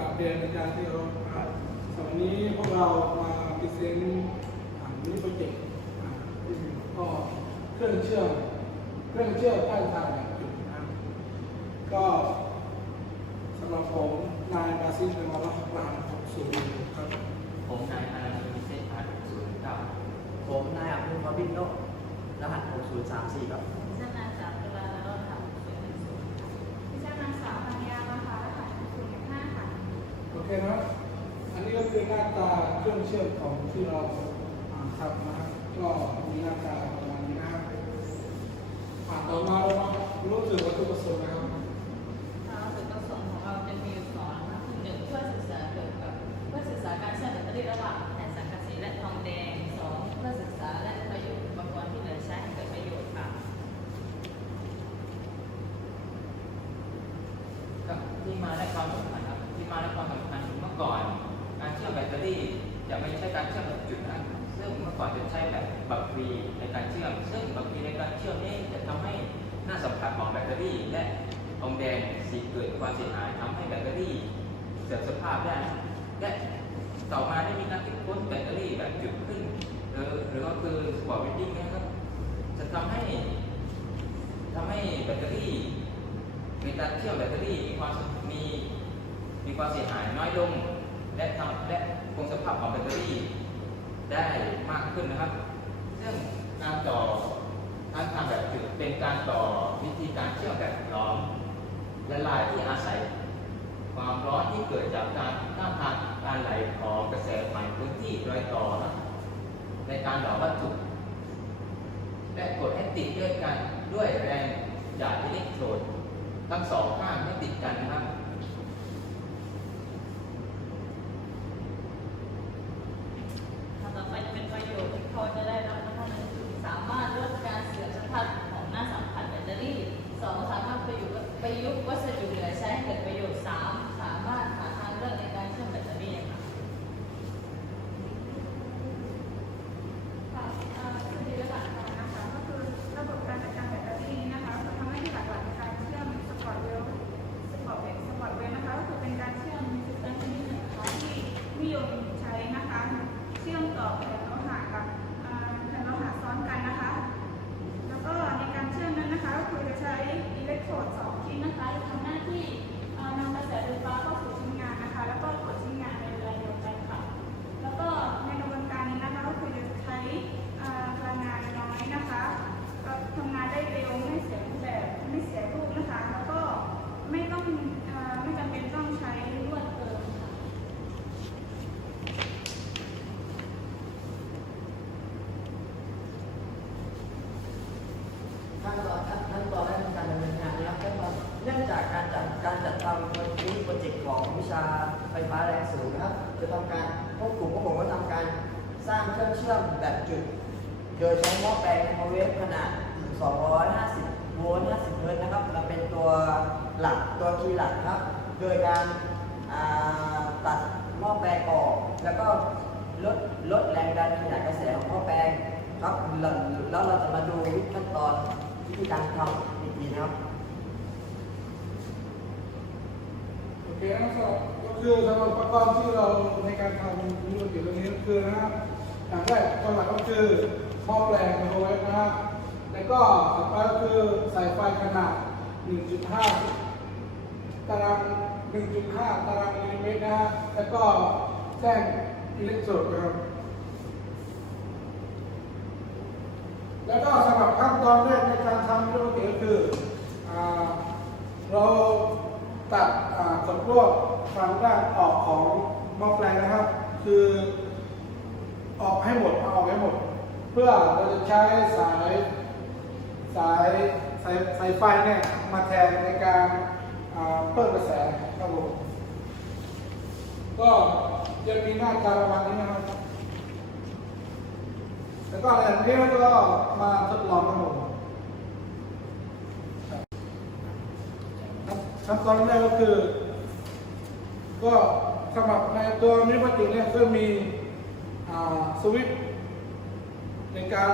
ราบเรียนอาจารย์ที่เราครับสวันนี้พวกเรามาพรีเซนต์อ่ามินิโปรเจกต์ก็เครื่องเชื่อมเครื่องเชื่อมต้านทางแบบจุดนะก็สำหรับผมนายบาซิลเป็นมาลักราม60ครับผมนายอนันต์มีเส้นผ่านศูนย์เก้าผมนายอับดุลกอบินโนรหัส6034ครับดิฉันนางสาวจุฬาละรอดค่ะศูนย์หนึ่งศูนย์ดิฉันนางสาวปัญญามาค่ะรหัสศูนย์หนึ่งห้าค่ะ โอเคนะอันนี้ก็คือ หน้าตาเครื่องเชื่อมของที่เราอ่าทำนะครับก็มีหน้าตาประมาณนี้นะครับอ่าต่อมาเรามารู้ถึงวัตถุประสงค์นะครับเราจุดประสงค์ของเราจะมีอยู่สองนะคะคือหนึ่งเพื่อศึกษาเกี่ยวกับเพื่อศึกษาการเชื่อมแบตเตอรี่ระหว่างแผ่นสังกะสีและทองแดงสองเพื่อศึกษาและประยุกต์อุปกรณ์ที่เหลือใช้ให้เกิดประโยชน์ค่ะก็ที่มาและความสำคัญครับที่มาและความสำคัญเมื่อก่อน การเชื่อมแบตเตอรี่จะไม่ใช่การเชื่อมแบบจุดนะครับซึ่งเมื่อก่อนจะใช้แบบบัควีในการเชื่อม ซึ่งบัควีในการเชื่อมนี้จะทำให้หน้าสัมผัสของแบตเตอรี่ และทองแดงสีเกิดความเสียหายทำให้แบตเตอรี่เสื่อมสภาพได้ และต่อมาได้มีการคิดค้นแบตเตอรี่แบบจุดขึ้นหรือหรือก็คือสปอร์ตวิดดิ้งนะครับจะทำให้ทำให้แบตเตอรี่ในการเชื่อมแบตเตอรี่มีความมีมีความเสียหายน้อยลง และทำและคงสภาพของแบตเตอรี่ได้มากขึ้นนะครับ ซึ่งการต่อการทำแบบจุดเป็นการต่อวิธีการเชื่อมแบบหลอมละลายที่อาศัย ความร้อนที่เกิดจากการต้านทานการไหลของกระแสไฟพื้นที่รอยต่อนะในการหล่อวัตถุและกดให้ติดด้วยกันด้วยแรงหยาดอิเล็กโทรดทั้งสองข้างให้ติดกันนะครับ ค่ะต่อไปจะเป็นประโยชน์ที่เขาจะได้รับนะคะนั่นคือสามารถลดการเสื่อมสภาพของหน้าสัมผัสแบตเตอรี่สองสามารถประยุกต์ประยุกต์วัสดุเหลือใช้ให้เกิดประโยชน์สามสามารถหาทางเลือกในการเชื่อมแบตเตอรี่ค่ะ ค่ะเอ่อสวัสดีหลักการนะคะก็คือระบบการจัดการแบตเตอรี่นะคะทำหน้าที่หลักๆในการเชื่อมสปอร์ตเวลสปอร์ตเวลสปอร์ตเวลนะคะก็คือเป็นการเชื่อมซิสเต็มชนิดหนึ่งนะคะที่นิยมใช้นะคะ เชื่อมต่อแผ่นโลหะกับเอ่อแผ่นโลหะซ้อนกันนะคะ แล้วก็ในการเชื่อมนั้นนะคะก็คือจะใช้อิเล็กโทรดสองชิ้นนะคะที่ทำหน้าที่เอ่อนำกระแสไฟฟ้าเข้าสู่ชิ้นงานนะคะ แล้วก็กดชิ้นงานในเวลาเดียวกันค่ะ แล้วก็ในกระบวนการนี้นะคะก็คือจะใช้เอ่อพลังงานน้อยนะคะก็ทำงานได้เร็วไม่เสียรูปแบบไม่เสียรูปนะคะ แล้วก็ไม่ต้องเอ่อไม่จำเป็นต้องใช้ลวดเติมค่ะ ขั้นตอนขั้นตอนแรกในการดำเนินงานนะครับขั้นตอนเนื่องจาก การจัดทำมินิโปรเจกต์ของวิชาไฟฟ้าแรงสูงนะครับจะทำการพวกกลุ่มพวกผมก็ทำการสร้างเครื่องเชื่อมแบบจุด โดยใช้หม้อแปลงไมโครเวฟขนาด 250 โวลต์ 50 เฮิร์ตซ์นะครับมาเป็นตัวหลักตัวคีย์หลักครับ โดยการาตัดหม้อแปลงออก แล้วก็ลดลดแรงดันขยายกระแสของหม้อแปลงครับแล้วแล้วเราจะมาดูวิธีขั้นตอนวิธีการทำอีกทีนะครับ โอ เคนะครับก็คือสำหรับอุปกรณ์ที่เราในการทำมินิโปรเจตรงนี้ก็คือนะครับอย่างแรกตอนหลักก็คือหม้อแปลงไมโครเวฟนะฮะแล้วก็ต่อไปก็คือสายไฟขนาด 1.5 ตาราง 1.5 ตารางมิลลิเมตรนะฮะแล้วก็แท่งอิเล็กโทรดครับแล้วก็สำหรับขั้นตอนแรกในการทำมิโลเกก็คืออเราตัด อ่าส่วนพวกทางด้านออกของม้อแปลงนะครับ คือออกให้หมดเอาออกให้หมด เพื่อเราจะใช้สายสายสายสายไฟเนี่ยมาแทนในการเพิ่มกระแสครับผมก็จะมีหน้าตาประมาณนี้นะครับแล้วก็อะไรอย่างนี้ก็มาทดลองกันหมดขั้นตอนแรกก็คือ ก็สำหรับในตัวมิปติเนี่ยก็มีสวิตในการ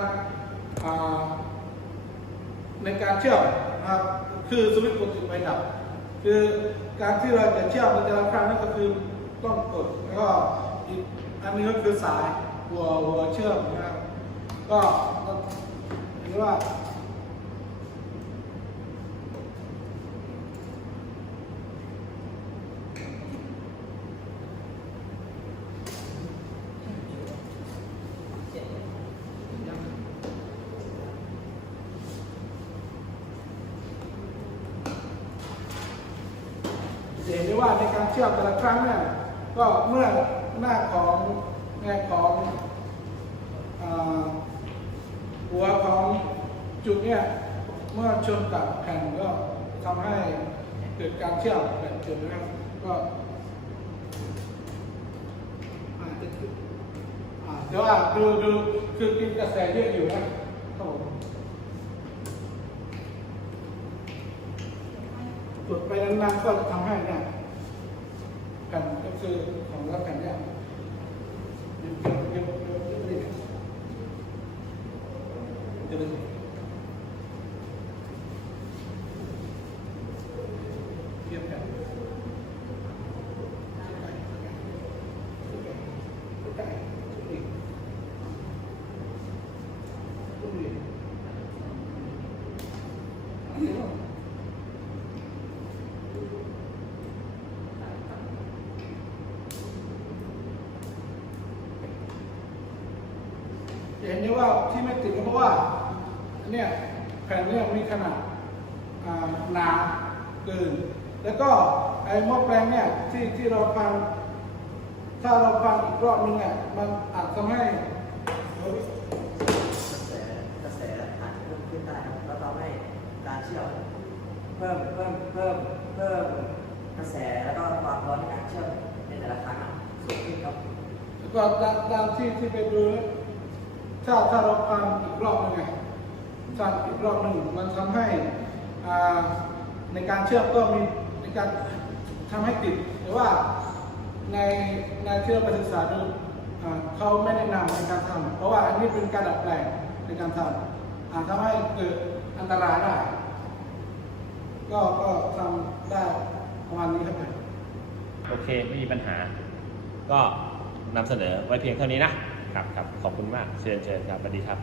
ในการเชื่อมนะครับคือสวิตช์กดติดไฟดับคือคือการที่เราจะเชื่อมในแต่ละครั้งนั่นก็คือต้องกดแล้วก็อีกอันนี้ก็คือสายหัวหัวเชื่อมนะครับก็เห็นว่า จะเห็นได้ว่าในการเชื่อมแต่ละครั้งเนี่ยก็เมื่อหน้าของแง่ของหัวของจุดเนี่ยเมื่อชนกับแผ่นก็ทำให้เกิดการเชื่อมแบบจุดนะครับก็อาจจะอ่าแต่ว่าดูดูคือกินกระแสเยอะอยู่นะครับผมกดไปนานๆก็ทำให้เนี่ย กันก็คือของรับกันเนี่ยเดี๋ยวเดี๋ยวเดี๋ยวเดี๋ยวเดี๋ยวเดี๋ยวเดี๋ยวเดี๋ยวแผ่นอีกตุ้มอีกอันนี้เนาะ จะ เห็นได้ว่าที่ไม่ติดก็เพราะว่าเนี่ยแผ่นเนี่ยมีขนาดหนาเกิน แล้วก็ไอ้หม้อแปลงเนี่ยที่ที่เราพันถ้าเราพันอีกรอบนึงเนี่ยมันอาจทำให้กระแสกระแสอาจจะเพิ่มขึ้นได้ครับแล้วทำให้การเชื่อมเพิ่มเพิ่มเพิ่มเพิ่มกระแสแล้วก็ความร้อนในการเชื่อมในแต่ละครั้งสูงขึ้นครับแล้วก็ตามตามที่ที่ไปดูเนี่ย ถ้าถ้าเราพันอีกรอบหนึ่งไงพันอีกรอบหนึ่งมันทำให้ในการเชื่อมก็มีในการทำให้ติดแต่ว่าในในที่เราไปศึกษาดูเขาไม่แนะนำในการทำเพราะว่าอันนี้เป็นการดัดแปลงในการทำอาจทำให้เกิดอันตรายได้ก็ก็ทำได้ประมาณนี้ครับโอเคไม่มีปัญหา ก็นำเสนอไว้เพียงเท่านี้นะ ครับครับขอบคุณมากเชิญเชิญครับสวัสดีครับ